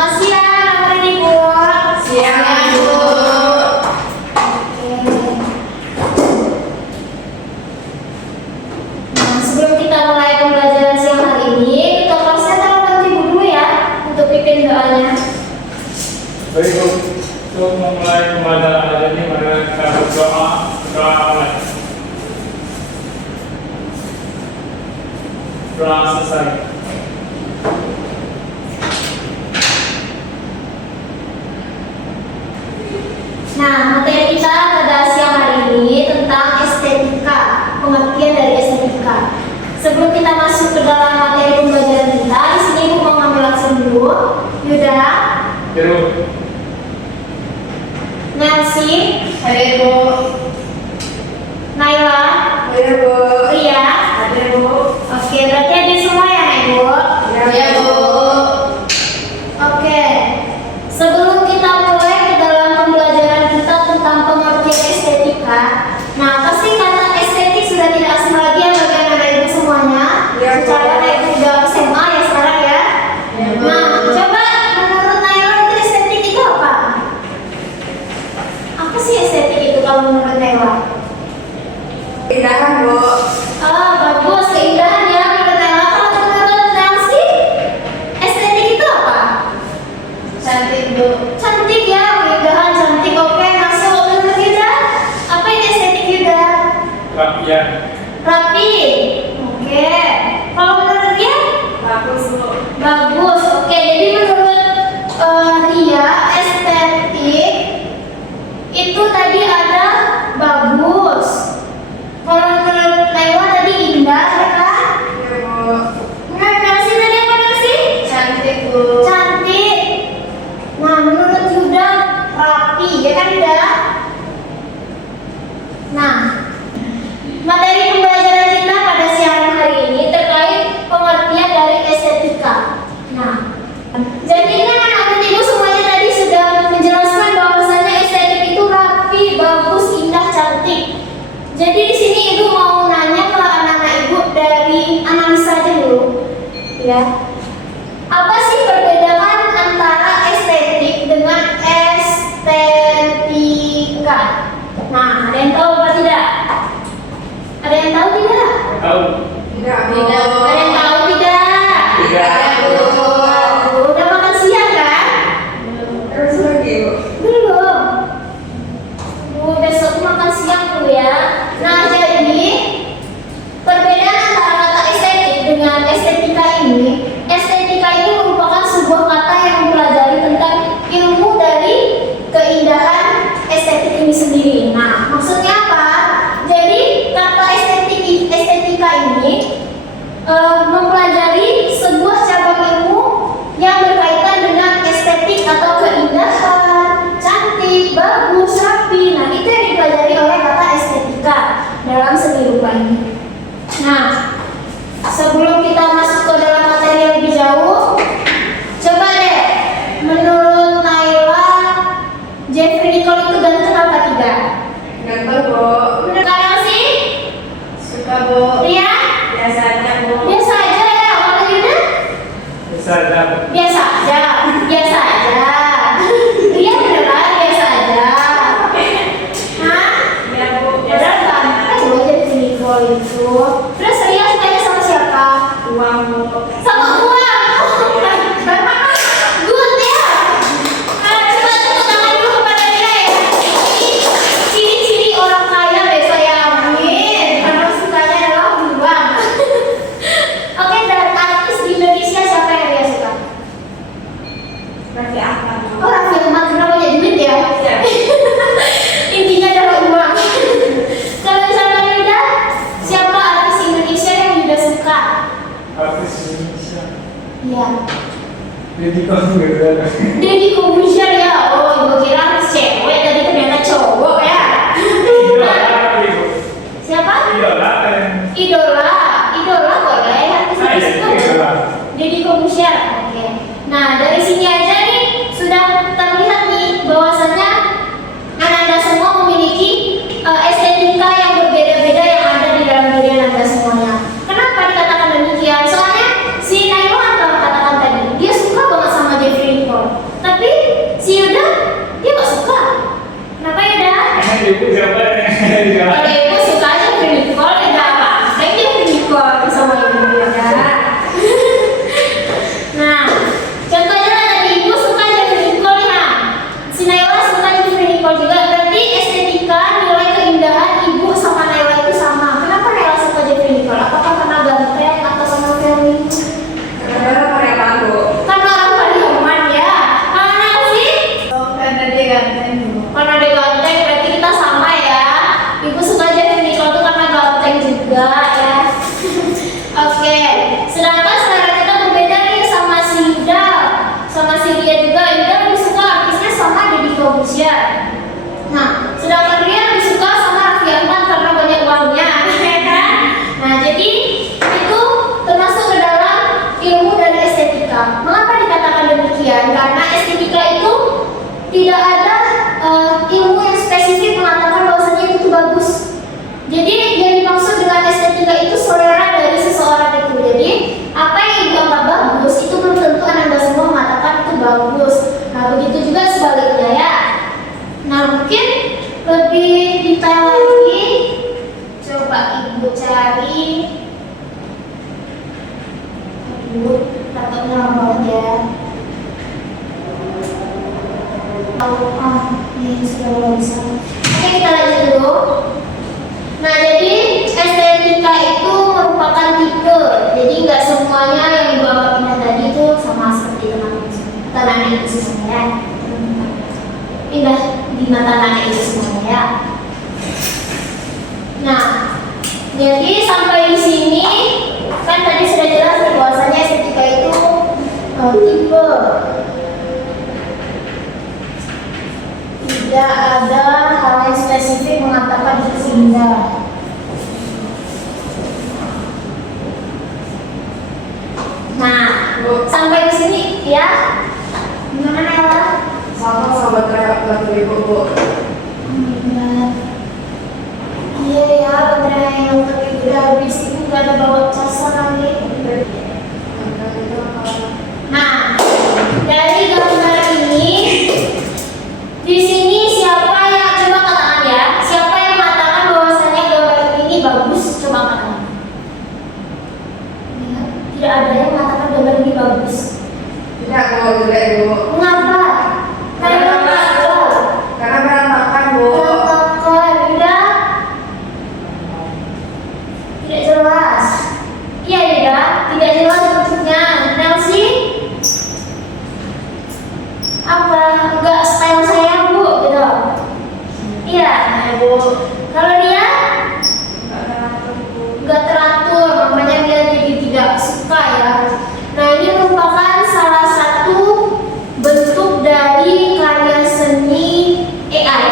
Selamat siang, Kamu Ibu. Siang, Ibu. Nah, sebelum kita mulai pembelajaran siang hari ini, kita proses tolong Ibu dulu ya untuk pimpin doanya. Baik, Bu. Untuk memulai pembelajaran hari ini, mari kita berdoa awal. Doa selesai. Nah, materi kita pada siang hari ini tentang estetika, pengertian dari estetika. Sebelum kita masuk ke dalam materi pembelajaran kita, di sini Ibu mau ngambil langsung dulu. Yuda, Biru. Nancy, Hadir, Bu. Naila, Hadir, Bu. Ria. Hadir, Bu. Oke, berarti ada semua ya, Ibu? Ya, Bu. Oke. Sebelum kita mulai ke dalam pembelajaran kita tentang pengertian estetika, nah pasti kata estetik sudah tidak asing lagi ya bagi anak ibu semuanya. Ya, Bu. Secara anak ibu udah SMA ya sekarang ya. Ya, Bu. Nah, coba menurut Naila itu estetik itu apa? Apa sih estetik itu kalau menurut Naila? Keindahan, Bu. Ah, bagus, keindahan ya menurut Naila. Kalau menurut Nancy, estetik itu apa? Cantik, Bu. Cantik ya, keindahan cantik. Oke, masuk. Menurut Yuda, apa ini estetik Yuda? Rapian. Rapi. Oke. Kalau menurut dia, Bagus, Bu. bagus. Oke, jadi menurut Ria, estetik itu tadi ada bagus. Kalau menurut Naila tadi indah, ya kan? Ya, Bu. Menurut Nancy tadi apa Nancy? Cantik, Bu. Cantik. Nah, menurut Yuda rapi, ya kan Yuda? Nah, materi pembelajaran kita pada siang hari ini terkait pengertian dari estetika. Nah, jadi kan anak-anak ibu semuanya tadi sudah menjelaskan bahwasanya estetik itu rapi, bagus, indah, cantik. Jadi di sini ibu mau nanya ke anak-anak ibu dari analisa aja dulu, ya. Apa sih perbedaan antara estetik dengan estetika? Nah, ada yang tahu apa tidak? Ada yang tahu tidak? Tahu. Tidak, Bu. Ada yang tahu tidak? Tidak. Bu. Udah makan siang kan? Terus lagi, Bu. Belum. Besok makan siang dulu ya. Nah, jadi perbedaan antara kata estetik dengan estetika ini, estetika ini merupakan sebuah kata yang mempelajari tentang ilmu dari keindahan estetik ini sendiri. Nah, maksudnya apa? Jadi kata estetika ini mempelajari sebuah cabang ilmu yang berkaitan dengan estetik atau keindahan, cantik, bagus, rapi. Nah, itu yang dipelajari oleh kata estetika dalam seni rupa ini. Nah, sebelum kita masuk ke dalam materi yang lebih jauh, coba deh, menurut Naila, Jeffrey Nicole itu ganteng apa tidak? Ganteng, Bu. Menurut kalian sih? Suka, Bu. Ria? Biasa aja, Bu. Biasa aja ya, kalau Yuda? Bisa ada. Biasa aja, biasa aja. Ria beneran biasa aja. Hah? Ya, Bu. Beneran ganteng loh Jeffrey Nicole itu. Terus Ria sukanya sama siapa? Uang, Bu. Sama uang. Good ya. Coba tepuk tangan dulu kepada Ria ya. Ini ciri-ciri orang kaya besok ya, amin. Karena sukanya adalah uang. Oke, dan artis di Indonesia siapa yang Ria suka? Raffi Ahmad, Bu. Oh, Raffi Ahmad, kenapa jadi duit ya? Ya. Intinya adalah uang. Kalau misalkan Yuda, siapa artis Indonesia yang Yuda suka? Artis Indonesia. Iya. Jadi kamu nggak ada. Deddy Corbuzier ya. Oh, ibu kira artis cewek, tadi ternyata cowok ya. Idola, Ibu. Siapa? Idola kan. Idola. Idola boleh. Artis Ah, iya, Indonesia idola. boleh. Deddy Corbuzier. Oke. Nah, dari sini aja nih sudah terlihat nih bahwasanya Anda semua memiliki estetika yang berbeda-beda yang ada di dalam diri Anda semuanya. Kenapa dikatakan demikian? Soalnya si Naila apa katakan tadi? Dia suka banget sama Jeffrey Nicole. ibu siapa ya? Kalau ibu suka aja video call, ya nggak apa-apa. Dia video call sama ibu ya. Nah, contohnya tadi ibu suka aja video call ya. Si Naila suka aja video call juga. Berarti estetika nilai keindahan ibu sama Naila itu sama. Kenapa Naila suka aja video call? Apakah karena ganteng atau karena friendly? Karena mereka Bu. Karena orang paling aman ya. Karena sih? Karena dia ganteng Bu. Karena dia ganteng berarti kita sama ya. Ibu suka aja video call tuh karena ganteng juga ya. Oke, sedangkan selera kita berbeda nih sama si Yuda, sama si Ria juga. Yuda lebih suka artisnya sama Deddy Corbuzier. Nah, sedangkan Ria lebih suka sama Raffi Ahmad karena banyak uangnya, ya kan? Nah, jadi itu termasuk ke dalam ilmu dari estetika. Mengapa dikatakan demikian? Karena estetika itu tidak ada ilmu yang spesifik mengatakan bahwasanya itu bagus. Jadi yang dimaksud dengan estetika itu selera dari seseorang itu. Jadi apa yang ibu anggap bagus itu belum tentu anda semua mengatakan itu bagus. Nah begitu juga sebaliknya ya. Nah mungkin lebih detail lagi, coba ibu cari. Aduh, laptopnya lama banget ya. Ini sudah bisa. Oke kita lanjut dulu. Nah jadi estetika itu merupakan tipe. Jadi nggak semuanya yang ibu anggap indah tadi itu sama seperti teman-teman itu semuanya. Indah di mata anak itu semuanya ya. Nah jadi sampai di sini kan tadi sudah jelas bahwasanya estetika itu tipe. Tidak ada hal yang spesifik mengatakan itu indah. Nah, sampai di sini ya. Gimana Nela? Sama sahabat buat ibu Bu. Iya ya, beneran yang tadi udah habis itu nggak ada bawa casan lagi. Nah, dari gambar ini, di sini siapa yang coba katakan ya? Siapa yang mengatakan bahwasanya gambar ini bagus? Coba katakan. Ya, tidak ada yang mengatakan gambar ini bagus. Tidak Bu, tidak Bu. Mengapa? Karena Karena berantakan Bu. berantakan, udah tidak jelas. Iya ya, tidak jelas bentuknya. Nancy, apa enggak style saya Bu gitu? Iya, Bu. Kalau dia enggak teratur, makanya dia jadi tidak suka ya. Nah ini merupakan salah satu bentuk dari karya seni AI.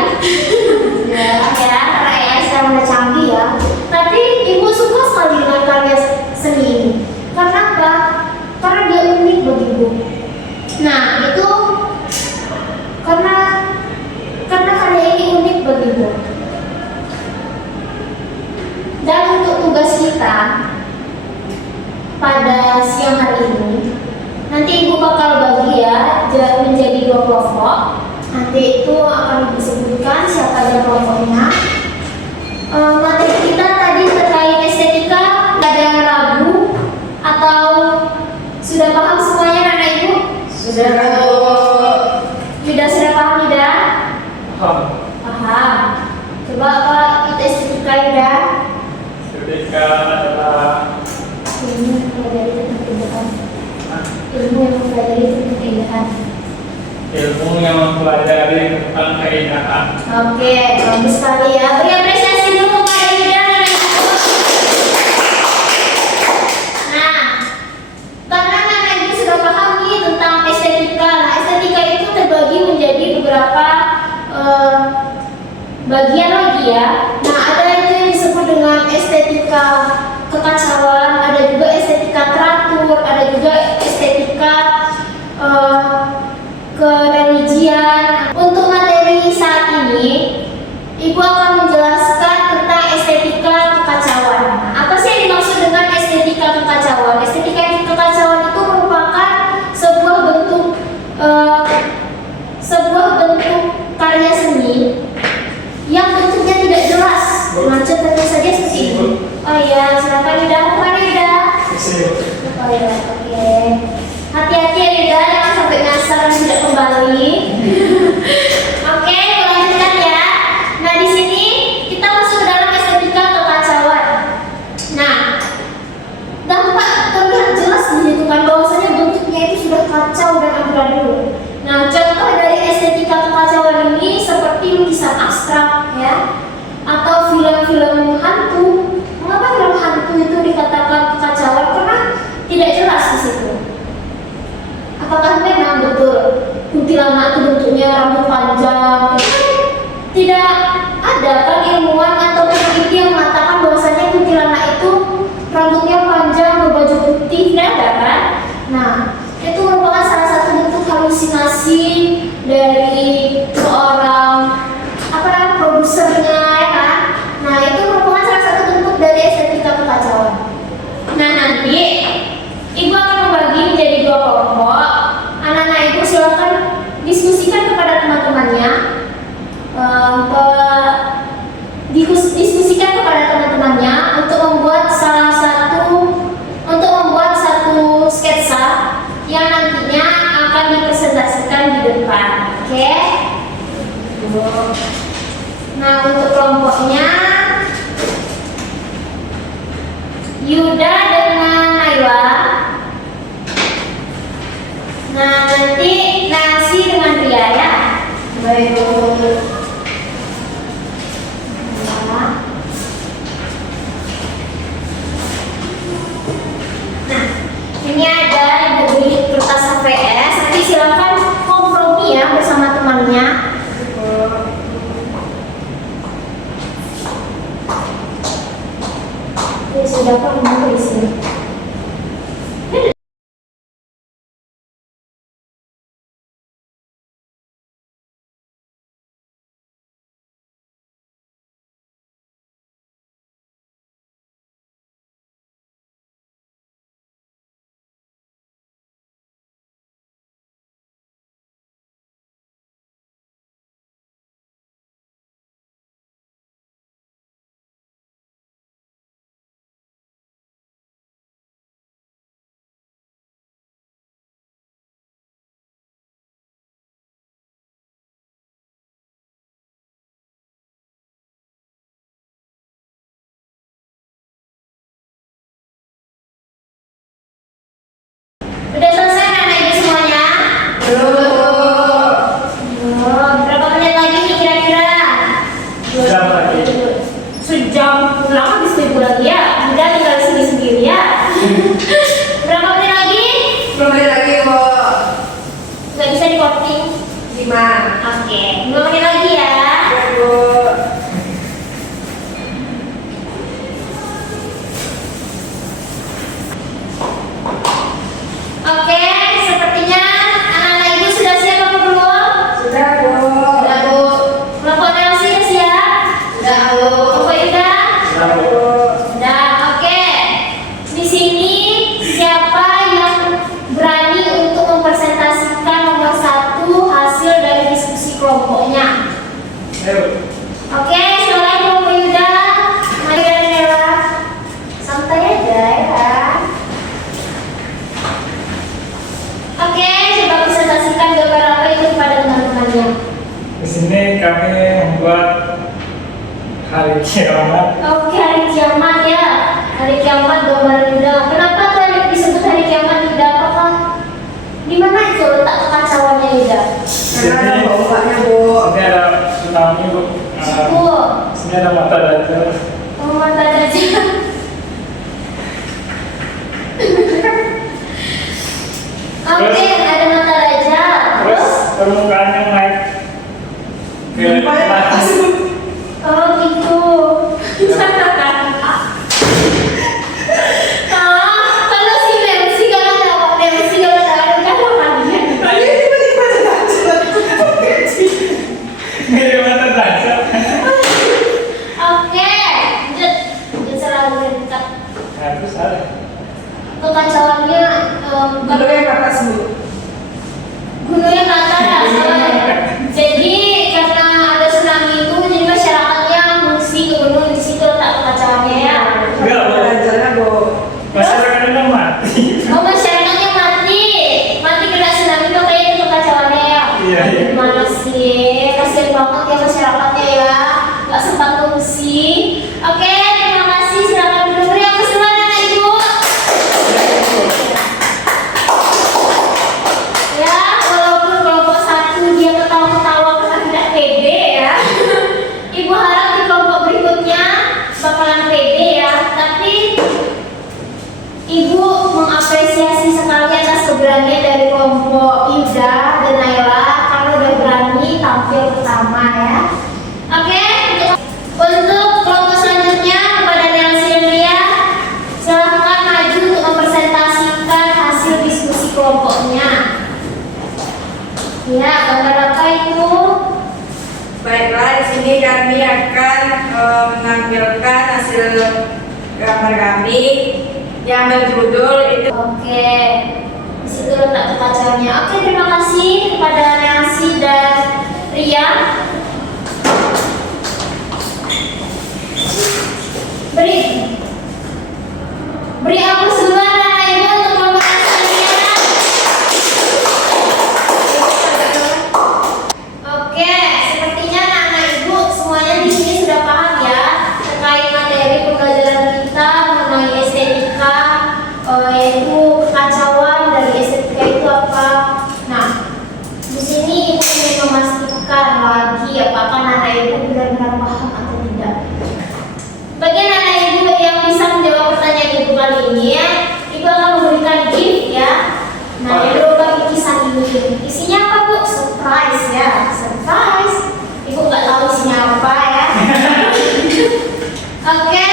Ya, karena AI sekarang udah canggih ya. Tapi ibu suka sekali dengan karya seni ini. Karena apa? Karena dia unik bagi ibu. Nah itu karena karya ini unik bagi ibu. Dan untuk tugas kita pada siang hari ini, nanti ibu bakal bagi ya menjadi 2 kelompok. Nanti itu akan disebutkan siapa aja kelompoknya. Materi kita tadi terkait estetika, ada yang ragu atau sudah paham semuanya anak ibu? Sudah Bu. Sudah paham tidak? Paham. Coba apa kita estetika ya? Ketika adalah Ilmu yang mempelajari tentang keindahan. Ilmu yang mempelajari tentang keindahan. ilmu yang mempelajari tentang keindahan. Oke, bagus sekali ya. Beri apresiasi dulu kepada Yuda dan Ibu. Nah, karena anak ibu sudah paham nih tentang estetika. Nah, estetika itu terbagi menjadi beberapa bagian lagi ya. Nah, ada itu yang disebut dengan estetika kekacauan, ada juga estetika teratur, ada juga estetika kereligian. Untuk materi saat ini, ibu akan menjelaskan Oh ya, oke. Hati-hati ya Yuda, jangan sampai nyasar dan tidak kembali. Oke, lanjutkan ya. Nah di sini kita masuk ke dalam estetika kekacauan. Nah, dampak terlihat jelas di situ kan bahwasanya bentuknya itu sudah kacau dan amburadul. Nah, contoh dari estetika kekacauan ini seperti lukisan abstrak ya, atau film-film hantu. Mengapa film hantu itu dikatakan kekacauan? Karena tidak jelas di situ. Apakah memang betul kuntilanak itu bentuknya rambut panjang? Tidak ada kan ilmuwan atau peneliti yang mengatakan bahwasanya kuntilanak itu rambutnya panjang berbaju putih, tidak ada kan? Nah, itu merupakan salah satu bentuk halusinasi dari seorang produsernya ya kan? Nah, itu merupakan salah satu bentuk dari estetika kekacauan. Nah, nanti Ibu akan membagi menjadi 2 kelompok. Anak-anak Ibu silakan diskusikan kepada teman-temannya, diskusikan kepada teman-temannya untuk membuat satu sketsa yang nantinya akan dipresentasikan di depan. Oke? Nah, untuk kelompoknya Yuda dengan Naila. Nah, nanti Nancy dengan Ria ya. Baik, Bu. Nah, ini ada Ibu beli kertas HVS. Nanti silakan kompromi ya bersama temannya. Ya sudah kamu di sini. Udah selesai anak Ibu semuanya? Belum. Berapa menit lagi nih kira-kira? Sejam lagi. Sejam pulang habis Ibu lagi ya? Udah tinggal di sini sendiri ya? Berapa menit lagi? 10 menit lagi, Bu. Gak bisa di-voting. 5. Oke, 2 menit lagi ya. Baik, Bu. Oke, sepertinya anak-anak Ibu sudah siap apa belum? Sudah, Bu. Sudah Bu. Kelompok Nancy sudah siap? Sudah, Bu. Kelompok Yuda? Sudah, Bu. Sudah, oke. Di sini siapa yang berani untuk mempresentasikan nomor 1 hasil dari diskusi kelompoknya? Ayo. Oke, silakan kelompok Yuda. Mari dan Nela. Santai aja ya. Oke, coba presentasikan gambar apa itu kepada teman-temannya. Di sini kami membuat hari kiamat. Oke, hari kiamat ya. Hari kiamat gambar Yuda. Kenapa tuh disebut hari kiamat Yuda? Apakah di mana itu letak kekacauannya Yuda? Karena ada ombaknya, Bu. Ini ada tsunami, Bu. Bu, Sini ada mata dajjal. oh mata aja. Oke, ada mata dajjal. Terus permukaannya naik ke atas. Oh gitu. Tolong Ya, gambar apa itu? Baiklah, di sini kami akan menampilkan hasil gambar kami yang berjudul itu. Oke, di situ letak kacanya. Oke, terima kasih kepada Nancy dan Ria. Beri aku duluan anak ibu untuk membuat hasilnya. Oke, sepertinya anak ibu semuanya di sini sudah paham ya terkait materi pembelajaran kita mengenai estetika, yaitu kekacauan dari estetika itu apa. Nah, di sini ibu ingin memastikan lagi apakah anak ibu benar-benar paham atau tidak. Bagi anak ibu yang bisa menjawab pertanyaan ibu kali ini ya, ibu akan memberikan gift ya. Nah, ini berupa bikisan ibu. Isinya apa bu? Surprise ya, surprise. Ibu nggak tahu isinya apa ya. Oke,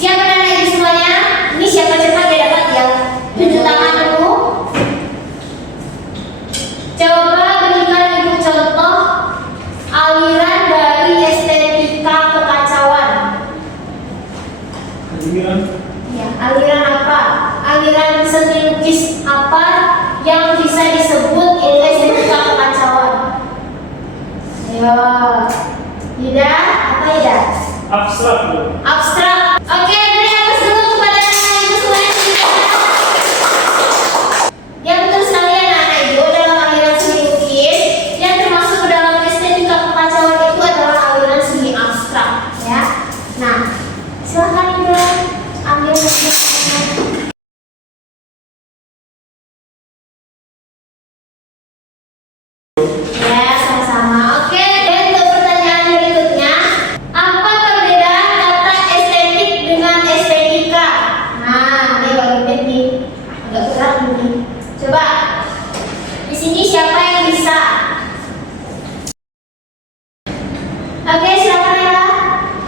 siap anak ibu semuanya? Ini siapa cepat dia dapat ya. Tunjuk tangan dulu. Coba berikan ibu contoh aliran dari estetika kekacauan. Ya, aliran apa? Aliran seni lukis apa yang bisa disebut estetika kekacauan? Ayo, tidak? Apa tidak? Abstrak Bu. Abstrak. Oke, beri aplaus dulu kepada anak ibu semuanya. Yang betul sekali anak ibu dalam aliran seni lukis yang termasuk dalam estetika kekacauan itu adalah aliran seni abstrak, ya. Nah, silakan ibu ambil gambarnya. Ya, sama-sama. Oke, dan untuk pertanyaan berikutnya, apa perbedaan kata estetik dengan estetika? Nah, ini baru nih, agak berat nih. Coba, di sini siapa yang bisa? Oke, silakan Ella.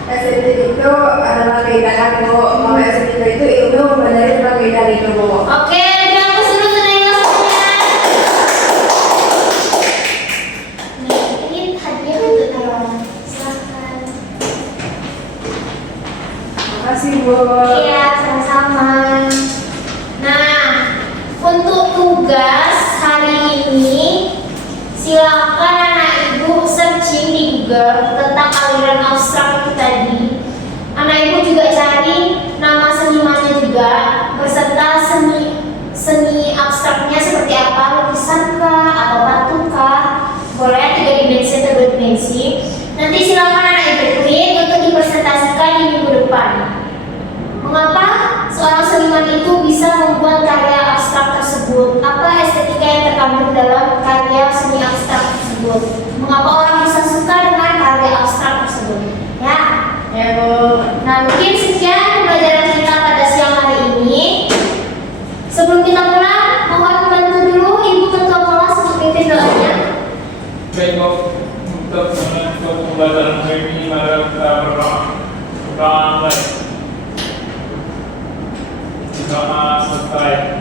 Estetik itu adalah keindahan Bu. Kalau estetika itu ilmu mempelajari tentang keindahan itu Bu. Oke, beri aplaus dulu untuk Ella semuanya. Nih, ini hadiah untuk Ella. Silakan. Terima kasih Bu. Iya, sama-sama. Nah, untuk tugas hari ini, silakan anak ibu searching di Google tentang aliran abstrak itu tadi. Anak ibu juga cari nama senimannya juga, beserta seni abstraknya seperti apa, lukisan kah atau batu kah, boleh 3 dimensi atau 2 dimensi. Nanti silakan anak ibu print untuk dipresentasikan di minggu depan. Mengapa seorang seniman itu bisa membuat karya abstrak tersebut? Apa estetika yang terkandung dalam karya seni abstrak tersebut? Mengapa orang bisa suka dengan karya abstrak tersebut? Ya, Ya Bu. nah mungkin sekian pembelajaran kita pada siang hari ini. Sebelum kita pulang, mohon membantu dulu ibu ketua kelas untuk pimpin doanya. Baik Bu, untuk pembelajaran hari ini mari kita berdoa. Doa mulai. Doa selesai.